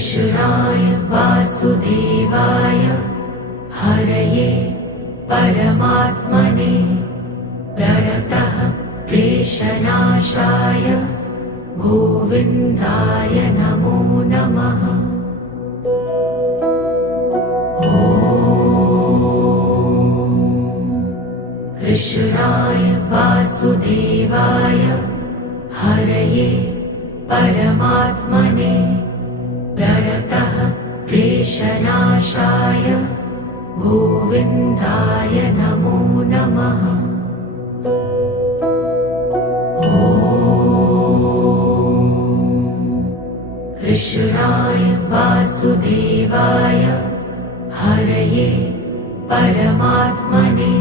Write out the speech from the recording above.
कृष्णाय वासुदेवाय हरये परमात्मने प्रणतः क्लेशनाशाय गोविन्दाय नमो नमः। कृष्णाय वासुदेवाय हरये परमात्मने प्रणतः क्लेशनाशाय गोविन्दाय नमो नमः। कृष्णाय वासुदेवाय हरये परमात्मने